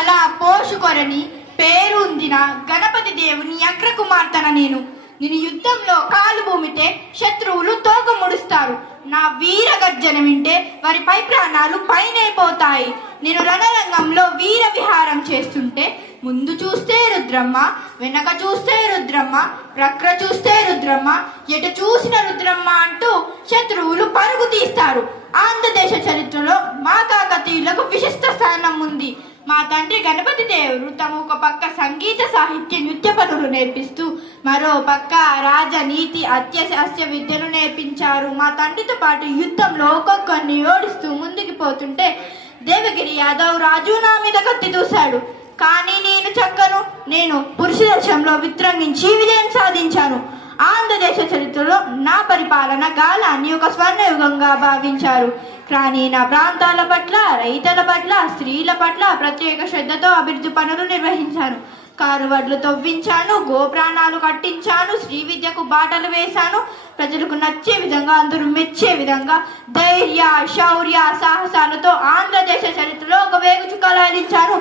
కళ పోషుకొరని పేరుందిన గణపతి దేవుని అగ్రకుమార్తెన నేను యుద్ధంలో కాలు భూమితే శత్రువులు తోక ముడుస్తారు. నా వీర గర్జన వింటే వారిపై ప్రాణాలు పైనైపోతాయి. నేను రణరంగంలో వీర విహారం చేస్తుంటే ముందు చూస్తే రుద్రమ్మ, వెనక చూస్తే రుద్రమ్మ, ప్రక్క చూస్తే రుద్రమ్మ, ఎటు చూసిన రుద్రమ్మ అంటూ శత్రువులు పరుగు తీస్తారు. ఆంధ్రదేశ చరిత్రలో మా కాకతీయులకు విశిష్ట స్థానం ఉంది. మా తండ్రి గణపతి దేవుడు తమ ఒక పక్క సంగీత సాహిత్య నృత్య పనులు నేర్పిస్తూ మరో పక్క రాజనీతి అత్యశాస్త్ర విద్యను నేర్పించారు. మా తండ్రితో పాటు యుద్ధంలో ఒక్కొక్కరిని ఓడిస్తూ ముందుకు పోతుంటే దేవగిరి యాదవ్ రాజు నా మీద కత్తి దూశాడు. కానీ నేను పురుష దేశంలో విత్రంగించి విజయం సాధించాను. ఆంధ్రదేశ చరిత్రలో నా పరిపాలన కాలాన్ని ఒక స్వర్ణయుగంగా భావించారు. కానీ నా ప్రాంతాల పట్ల, రైతుల పట్ల, స్త్రీల పట్ల ప్రత్యేక శ్రద్ధతో అభివృద్ధి పనులు నిర్వహించాను. కారువడ్లు తవ్వించాను, గోప్రాణాలు కట్టించాను, శ్రీ విద్యకు బాటలు వేశాను. ప్రజలకు నచ్చే విధంగా, అందరూ మెచ్చే విధంగా ధైర్య, శౌర్య, సాహసాలతో ఆంధ్రదేశ చరిత్రలో ఒక వేగు చుక్కలు అందించాను.